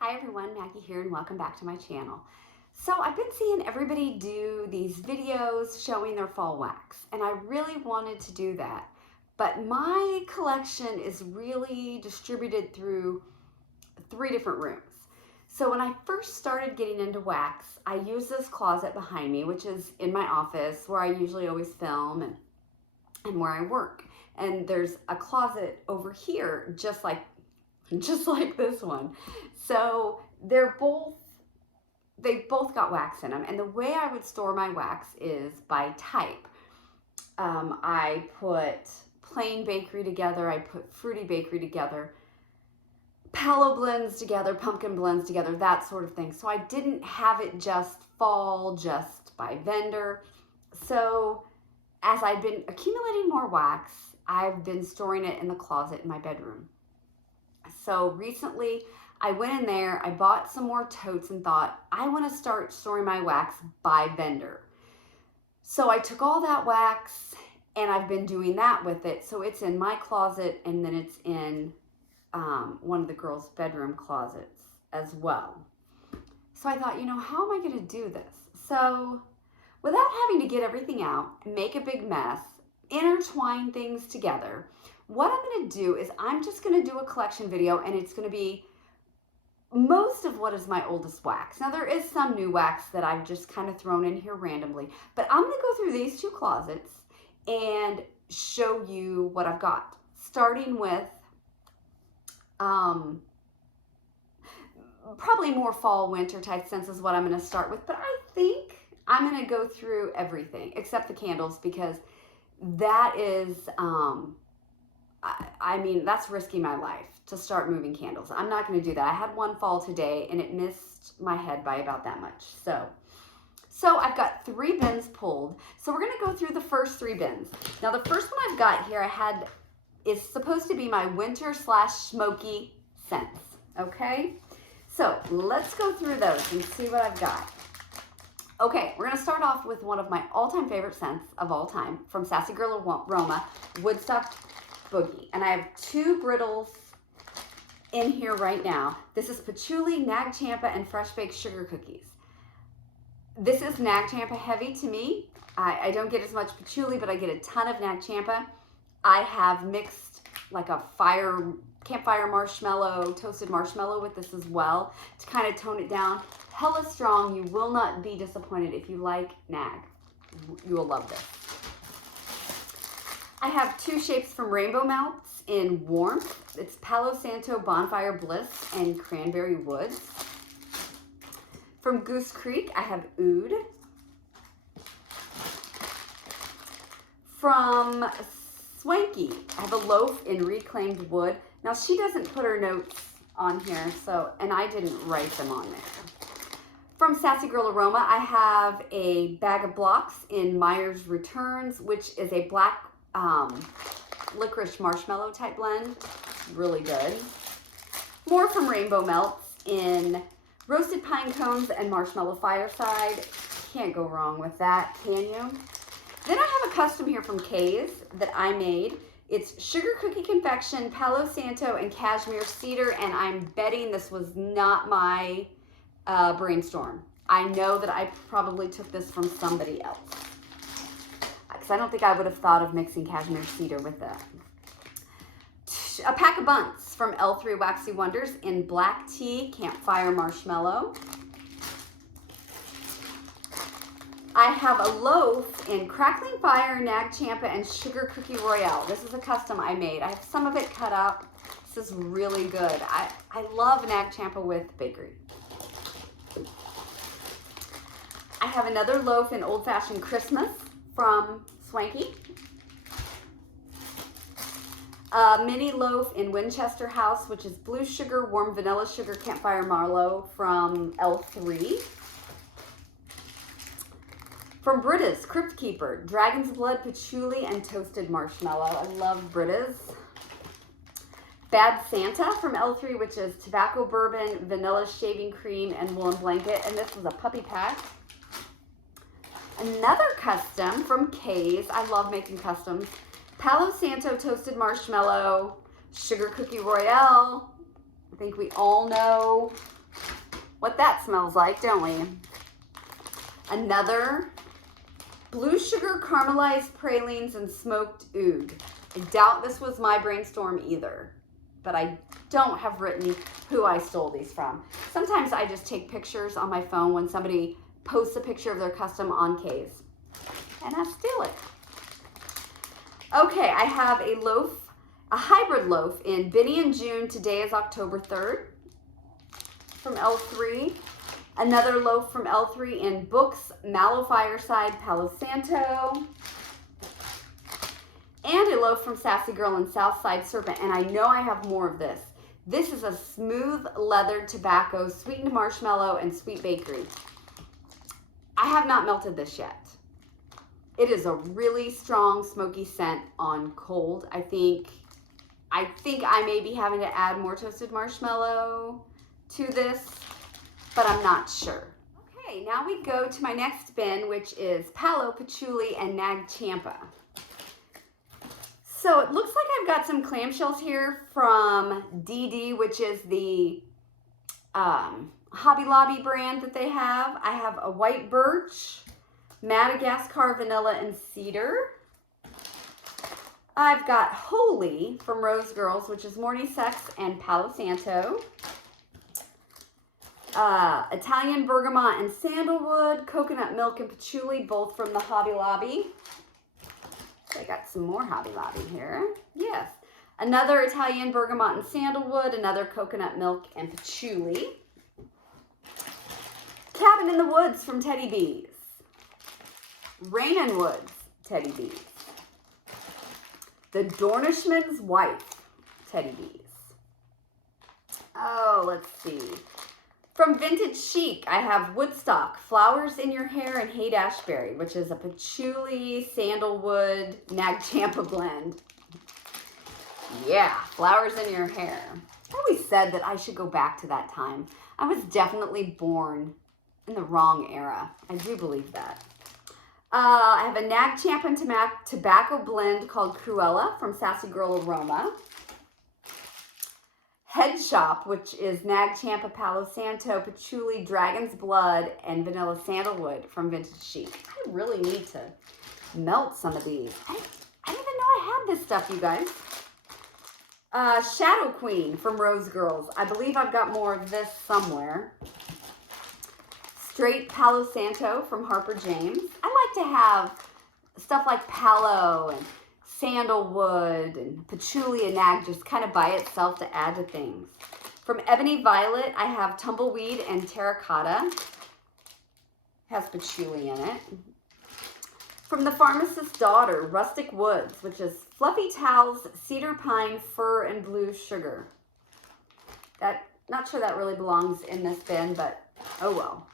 Hi everyone, Maggie here and welcome back to my channel. So I've been seeing everybody do these videos showing their fall wax and I really wanted to do that. But my collection is really distributed through 3 different rooms. So when I first started getting into wax, I used this closet behind me, which is in my office where I usually always film and where I work. And there's a closet over here just like this one. So they've both got wax in them. And the way I would store my wax is by type. I put plain bakery together, I put fruity bakery together, Palo blends together, pumpkin blends together, that sort of thing. So I didn't have it just fall just by vendor. So as I've been accumulating more wax, I've been storing it in the closet in my bedroom. So recently I went in there, I bought some more totes and thought, I want to start storing my wax by vendor. So I took all that wax and I've been doing that with it. So it's in my closet and then it's in one of the girls' bedroom closets as well. So I thought, how am I going to do this? So without having to get everything out, make a big mess, intertwine things together, what I'm going to do is I'm just going to do a collection video and it's going to be most of what is my oldest wax. Now there is some new wax that I've just kind of thrown in here randomly, but I'm going to go through these 2 closets and show you what I've got. Starting with probably more fall winter type scents is what I'm going to start with, but I think I'm going to go through everything except the candles because that is I mean, that's risking my life to start moving candles. I'm not going to do that. I had one fall today and it missed my head by about that much. So I've got 3 bins pulled. So we're going to go through the first 3 bins. Now the first one I've got here is supposed to be my winter / smoky scents. Okay. So let's go through those and see what I've got. Okay, we're going to start off with one of my all-time favorite scents of all time from Sassy Girl Aroma, Woodstock Boogie. And I have 2 brittles in here right now. This is patchouli, nag champa, and fresh baked sugar cookies. This is nag champa heavy to me. I don't get as much patchouli, but I get a ton of nag champa. I have mixed like a campfire marshmallow, toasted marshmallow with this as well to kind of tone it down. Hella strong. You will not be disappointed if you like nag. You will love this. I have 2 shapes from Rainbow Melts in Warmth. It's Palo Santo, Bonfire Bliss, and Cranberry Woods. From Goose Creek, I have Oud. From Swanky, I have a loaf in Reclaimed Wood. Now, she doesn't put her notes on here, and I didn't write them on there. From Sassy Girl Aroma, I have a bag of blocks in Myers Returns, which is a black licorice marshmallow type blend. Really good. More from Rainbow Melts in roasted pine cones and marshmallow fireside. Can't go wrong with that, can you? Then I have a custom here from Kay's that I made. It's sugar cookie confection, Palo Santo, and cashmere cedar, and I'm betting this was not my brainstorm. I know that I probably took this from somebody else. I don't think I would have thought of mixing cashmere cedar with that. A pack of bunts from L3 Waxy Wonders in black tea, campfire marshmallow. I have a loaf in crackling fire, nag champa, and sugar cookie royale. This is a custom I made. I have some of it cut up. This is really good. I love nag champa with bakery. I have another loaf in Old Fashioned Christmas from Swanky. A mini loaf in Winchester House, which is blue sugar, warm vanilla sugar, campfire marlowe from L3. From Britta's Crypt Keeper, Dragon's Blood, patchouli, and toasted marshmallow. I love Britta's. Bad Santa from L3, which is tobacco bourbon, vanilla shaving cream, and woolen blanket. And this was a puppy pack. Another custom from Kay's. I love making customs. Palo Santo toasted marshmallow, sugar cookie royale. I think we all know what that smells like, don't we? Another blue sugar caramelized pralines and smoked oud. I doubt this was my brainstorm either, but I don't have written who I stole these from. Sometimes I just take pictures on my phone when somebody posts a picture of their custom encase, and I steal it. Okay, I have a loaf, a hybrid loaf in Benny and June. Today is October 3rd from L3. Another loaf from L3 in Books, Mallow Fireside, Palo Santo. And a loaf from Sassy Girl in Southside Serpent. And I know I have more of this. This is a smooth leather tobacco, sweetened marshmallow, and sweet bakery. I have not melted this yet. It is a really strong smoky scent on cold. I think I may be having to add more toasted marshmallow to this, but I'm not sure. Okay, now we go to my next bin, which is Palo, Patchouli, and Nag Champa. So it looks like I've got some clamshells here from DD, which is the Hobby Lobby brand that they have. I have a white birch, Madagascar vanilla, and cedar. I've got Holy from Rose Girls, which is Morning Sex and Palo Santo. Italian bergamot and sandalwood, coconut milk and patchouli, both from the Hobby Lobby. I got some more Hobby Lobby here. Yes. Another Italian bergamot and sandalwood, another coconut milk and patchouli. Cabin in the Woods from Teddy Bees. Rain and Woods, Teddy Bees. The Dornishman's Wife, Teddy Bees. Oh, let's see. From Vintage Chic, I have Woodstock, Flowers in Your Hair, and Haight Ashbury, which is a patchouli, sandalwood, Nag Champa blend. Yeah, Flowers in Your Hair. I always said that I should go back to that time. I was definitely born in the wrong era. I do believe that. I have a Nag Champa tobacco blend called Cruella from Sassy Girl Aroma. Head Shop, which is Nag Champa, Palo Santo, Patchouli, Dragon's Blood, and Vanilla Sandalwood from Vintage Chic. I really need to melt some of these. I didn't even know I had this stuff, you guys. Shadow Queen from Rose Girls. I believe I've got more of this somewhere. Straight Palo Santo from Harper James. I like to have stuff like Palo and sandalwood and patchouli and nag just kind of by itself to add to things. From Ebony Violet, I have Tumbleweed and Terracotta. Has patchouli in it. From The Pharmacist's Daughter, Rustic Woods, which is Fluffy Towels, Cedar Pine, Fir, and Blue Sugar. Not sure that really belongs in this bin, but oh well.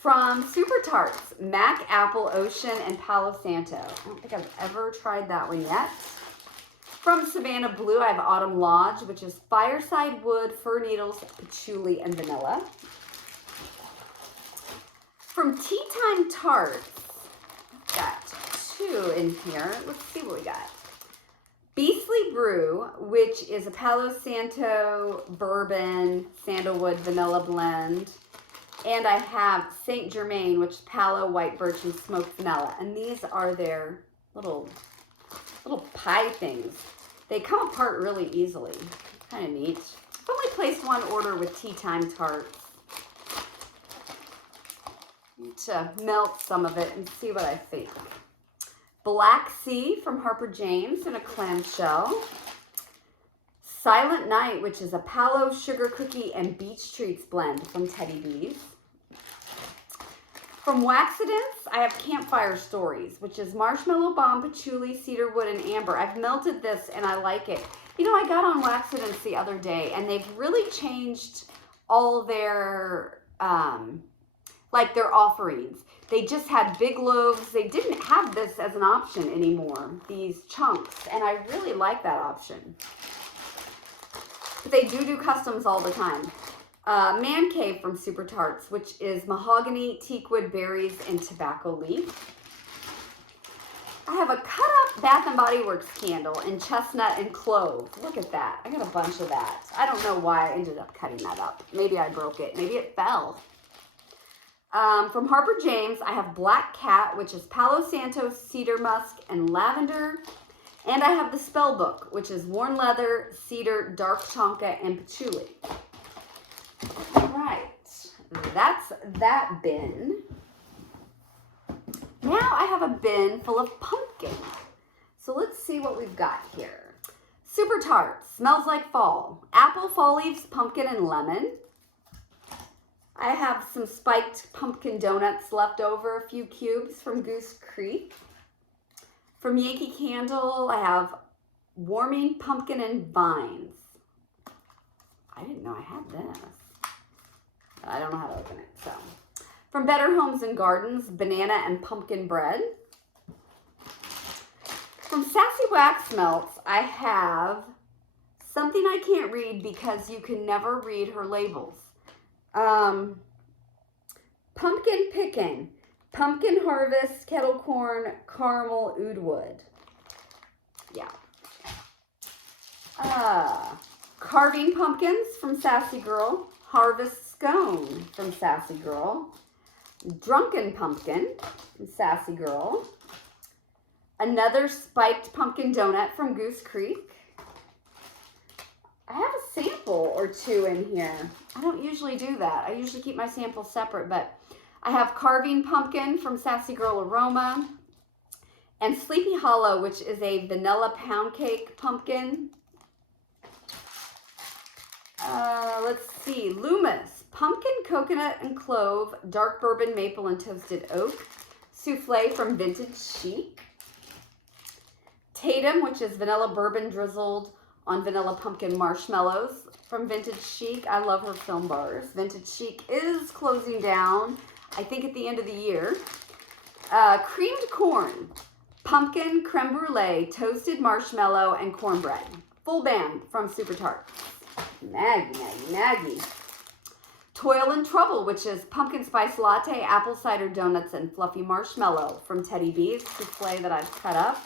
From Super Tarts, Mac Apple, Ocean, and Palo Santo. I don't think I've ever tried that one yet. From Savannah Blue, I have Autumn Lodge, which is Fireside Wood, Fir Needles, Patchouli, and Vanilla. From Tea Time Tarts, got two in here. Let's see what we got. Beastly Brew, which is a Palo Santo, Bourbon, Sandalwood, Vanilla blend. And I have Saint Germain, which is Palo, White Birch, and Smoked Vanilla. And these are their little pie things. They come apart really easily. Kind of neat. I've only placed one order with Tea Time Tarts. Need to melt some of it and see what I think. Black Sea from Harper James in a clamshell. Silent Night, which is a Palo, Sugar Cookie, and Beach Treats blend from Teddy Bees. From Waxidents, I have Campfire Stories, which is Marshmallow Bomb, Patchouli, Cedarwood, and Amber. I've melted this and I like it. You know, I got on Waxidents the other day and they've really changed all their, like their offerings. They just had big loaves. They didn't have this as an option anymore, these chunks, and I really like that option. But they do customs all the time. Man Cave from Super Tarts, which is mahogany, teakwood, berries, and tobacco leaf. I have a cut up Bath and Body Works candle in chestnut and clove. Look at that. I got a bunch of that. I don't know why I ended up cutting that up. Maybe I broke it. Maybe it fell. From Harper James, I have Black Cat, which is Palo Santo, cedar musk, and lavender. And I have the spell book, which is worn leather, cedar, dark tonka, and patchouli. All right, that's that bin. Now I have a bin full of pumpkin. So let's see what we've got here. Super Tart, smells like fall. Apple, fall leaves, pumpkin, and lemon. I have some spiked pumpkin donuts left over, a few cubes from Goose Creek. From Yankee Candle, I have warming pumpkin and vines. I didn't know I had this. I don't know how to open it, so. From Better Homes and Gardens, banana and pumpkin bread. From Sassy Wax Melts, I have something I can't read because you can never read her labels. Pumpkin Pickin', Pumpkin Harvest, Kettle Corn, Caramel, Oud Wood. Yeah. Carving Pumpkins from Sassy Girl. Harvest Scone from Sassy Girl. Drunken Pumpkin from Sassy Girl. Another spiked pumpkin donut from Goose Creek. I have a sample or two in here. I don't usually do that. I usually keep my samples separate, but I have Carving Pumpkin from Sassy Girl Aroma. And Sleepy Hollow, which is a vanilla pound cake pumpkin. Let's see, Loomis, pumpkin, coconut, and clove, dark bourbon, maple, and toasted oak. Souffle from Vintage Chic. Tatum, which is vanilla bourbon drizzled on vanilla pumpkin marshmallows from Vintage Chic. I love her film bars. Vintage Chic is closing down, I think at the end of the year. Creamed corn, pumpkin, creme brulee, toasted marshmallow, and cornbread. Full band from Super Tart. Maggie. Toil and Trouble, which is pumpkin spice latte, apple cider donuts, and fluffy marshmallow from Teddy B's souffle that I've cut up.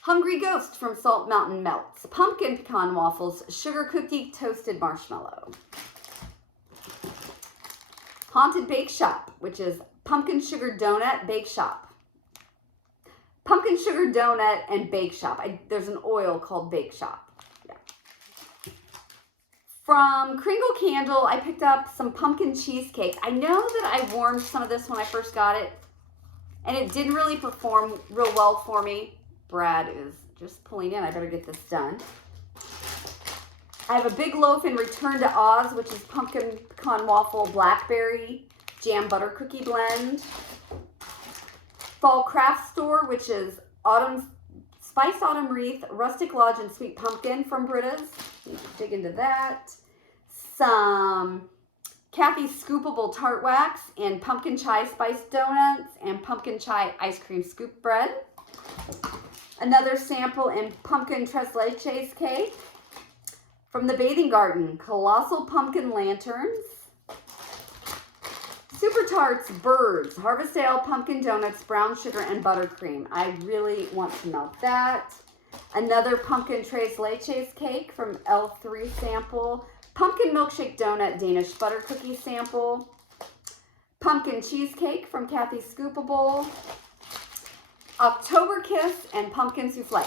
Hungry Ghost from Salt Mountain Melts, pumpkin pecan waffles, sugar cookie, toasted marshmallow. Haunted Bake Shop, which is pumpkin sugar donut, bake shop. Pumpkin sugar donut and bake shop. There's an oil called Bake Shop. Yeah. From Kringle Candle, I picked up some pumpkin cheesecake. I know that I warmed some of this when I first got it, and it didn't really perform real well for me. Brad is just pulling in. I better get this done. I have a big loaf in Return to Oz, which is pumpkin pecan waffle blackberry jam butter cookie blend. Fall Craft Store, which is spiced autumn wreath, rustic lodge, and sweet pumpkin from Britta's. Need to dig into that. Some Kathy's Scoopable Tart Wax and pumpkin chai spiced donuts and pumpkin chai ice cream scoop bread. Another sample in pumpkin tres leches cake. From the Bathing Garden, colossal pumpkin lanterns. Super Tarts, Birds, Harvest Ale, pumpkin donuts, brown sugar, and buttercream. I really want to melt that. Another pumpkin tres leches cake from L3 sample. Pumpkin milkshake donut, Danish butter cookie sample. Pumpkin cheesecake from Kathy's Scoopable. October Kiss, and pumpkin souffle.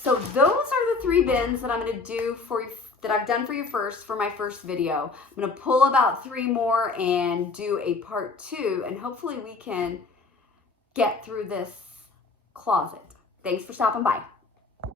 So those are the 3 bins that I'm going to do for you, that I've done for you first for my first video. I'm going to pull about 3 more and do a part 2, and hopefully we can get through this closet. Thanks for stopping by.